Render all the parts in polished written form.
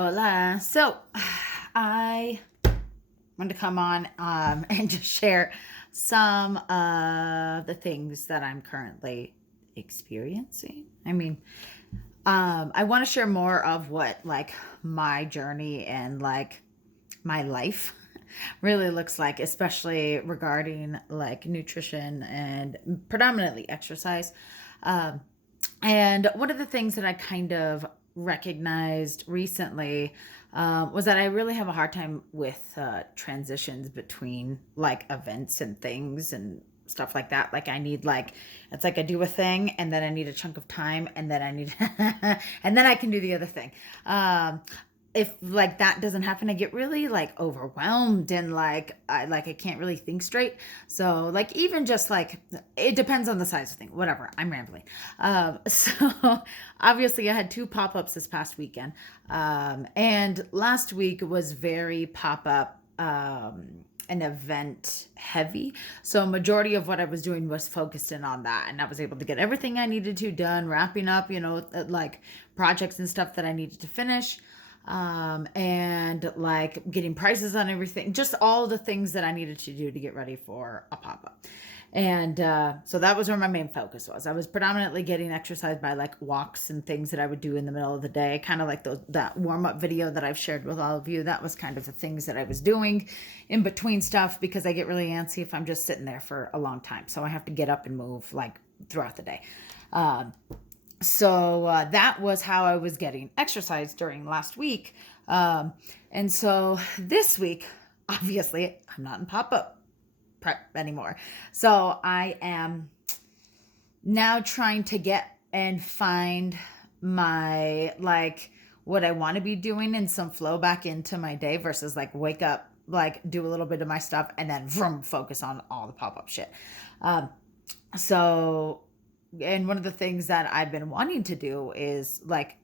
Hola. So, I wanted to come on and just share some of the things that I'm currently experiencing. I want to share more of what like my journey and like my life really looks like, especially regarding like nutrition and predominantly exercise. Um, and one of the things that I kind of recognized recently was that I really have a hard time with transitions between like events and things and stuff like that. Like I need like it's like I do a thing and then I need a chunk of time and then I need and then I can do the other thing. If like that doesn't happen, I get really like overwhelmed and like I can't really think straight. So like even just like it depends on the size of thing. Whatever. I'm rambling. So obviously I had two pop-ups this past weekend. And last week was very pop-up an event heavy. So majority of what I was doing was focused in on that and I was able to get everything I needed to done, wrapping up, like projects and stuff that I needed to finish and like getting prices on everything, just all the things that I needed to do to get ready for a pop up. And so that was where my main focus was. I was predominantly getting exercise by like walks and things that I would do in the middle of the day, kind of like that warm up video that I've shared with all of you. That was kind of the things that I was doing in between stuff because I get really antsy if I'm just sitting there for a long time. So I have to get up and move like throughout the day. Um, so that was how I was getting exercise during last week. And so this week, obviously, I'm not in pop up prep anymore. So I am now trying to get and find my like what I want to be doing and some flow back into my day versus like wake up, like do a little bit of my stuff and then vroom, focus on all the pop up shit. Um, so and one of the things that I've been wanting to do is like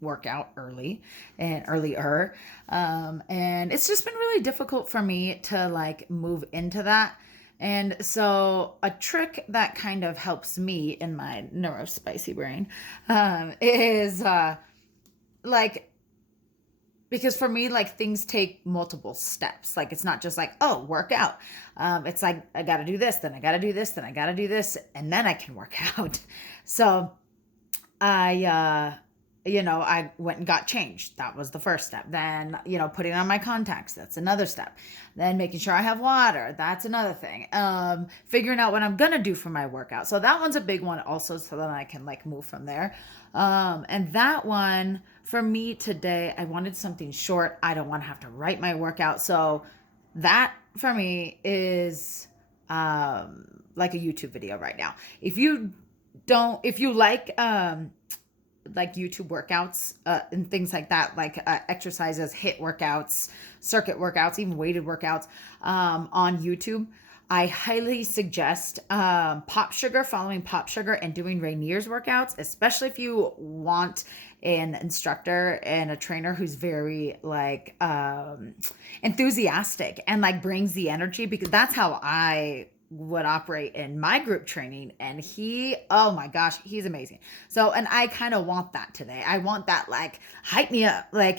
work out early and earlier. And it's just been really difficult for me to like move into that. And so a trick that kind of helps me in my neurospicy brain is like because for me like things take multiple steps, like it's not just like oh work out. It's like I gotta do this, then I gotta do this, then I gotta do this, and then I can work out. So I went and got changed. That was the first step. Then, putting on my contacts. That's another step. Then making sure I have water. That's another thing. Figuring out what I'm going to do for my workout. So that one's a big one also so that I can like move from there. And that one for me today, I wanted something short. I don't want to have to write my workout. So that for me is like a YouTube video right now. If you like YouTube workouts and things like that, like exercises, HIIT workouts, circuit workouts, even weighted workouts on YouTube. I highly suggest Pop Sugar, following Pop Sugar and doing Rainier's workouts, especially if you want an instructor and a trainer who's very like enthusiastic and like brings the energy, because that's how I would operate in my group training. And oh my gosh, he's amazing. So, and I kind of want that today. I want that like hype me up, like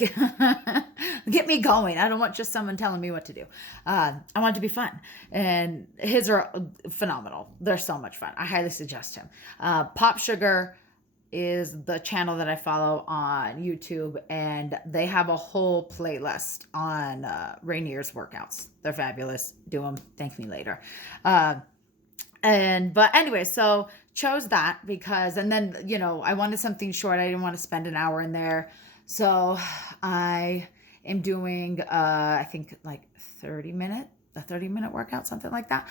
get me going. I don't want just someone telling me what to do. I want it to be fun. And his are phenomenal. They're so much fun. I highly suggest him. Pop Sugar is the channel that I follow on YouTube, and they have a whole playlist on Rainier's workouts. They're fabulous. Do them. Thank me later. But anyway, so chose that because, and then, I wanted something short. I didn't want to spend an hour in there. So I am doing, I think like a 30-minute workout, something like that,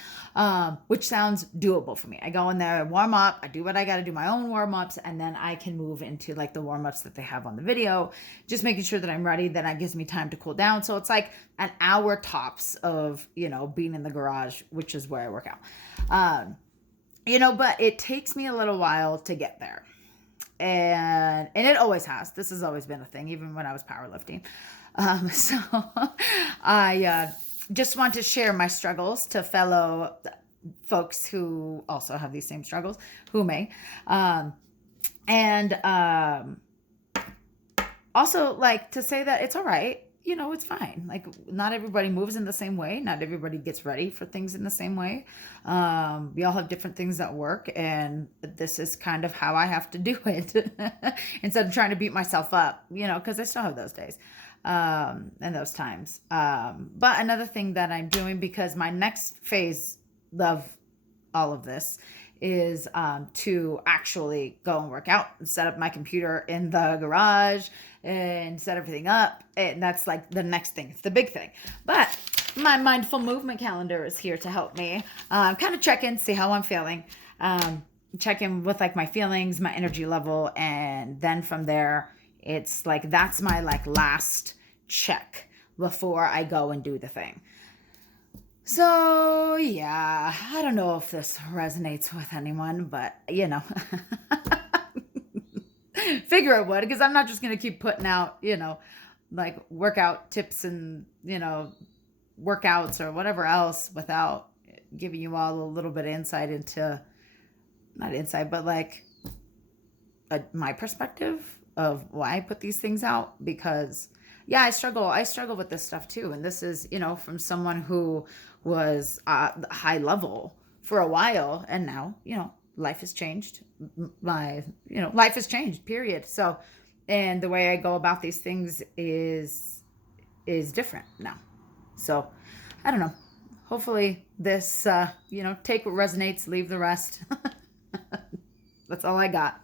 which sounds doable for me. I go in there, warm up, I do what I got to do, my own warm ups, and then I can move into like the warm ups that they have on the video, just making sure that I'm ready. Then that gives me time to cool down. So it's like an hour tops of, being in the garage, which is where I work out. But it takes me a little while to get there. And it always has. This has always been a thing, even when I was powerlifting. So I just want to share my struggles to fellow folks who also have these same struggles, who may. And also, like, to say that it's all right, it's fine. Like, not everybody moves in the same way. Not everybody gets ready for things in the same way. We all have different things that work, and this is kind of how I have to do it instead of trying to beat myself up, because I still have those days and those times. But another thing that I'm doing, because my next phase of all of this is to actually go and work out and set up my computer in the garage and set everything up. And that's like the next thing. It's the big thing. But my mindful movement calendar is here to help me kind of check in, see how I'm feeling, check in with like my feelings, my energy level. And then from there, it's like that's my like last check before I go and do the thing. So, yeah, I don't know if this resonates with anyone, but figure it would, because I'm not just going to keep putting out, like workout tips and, workouts or whatever else without giving you all a little bit of insight into, not insight, but like my perspective of why I put these things out. Because yeah, I struggle with this stuff too. And this is, from someone who was high level for a while, and now, life has changed. Life has changed, period. So, and the way I go about these things is different now. So, I don't know. Hopefully this take what resonates, leave the rest. That's all I got.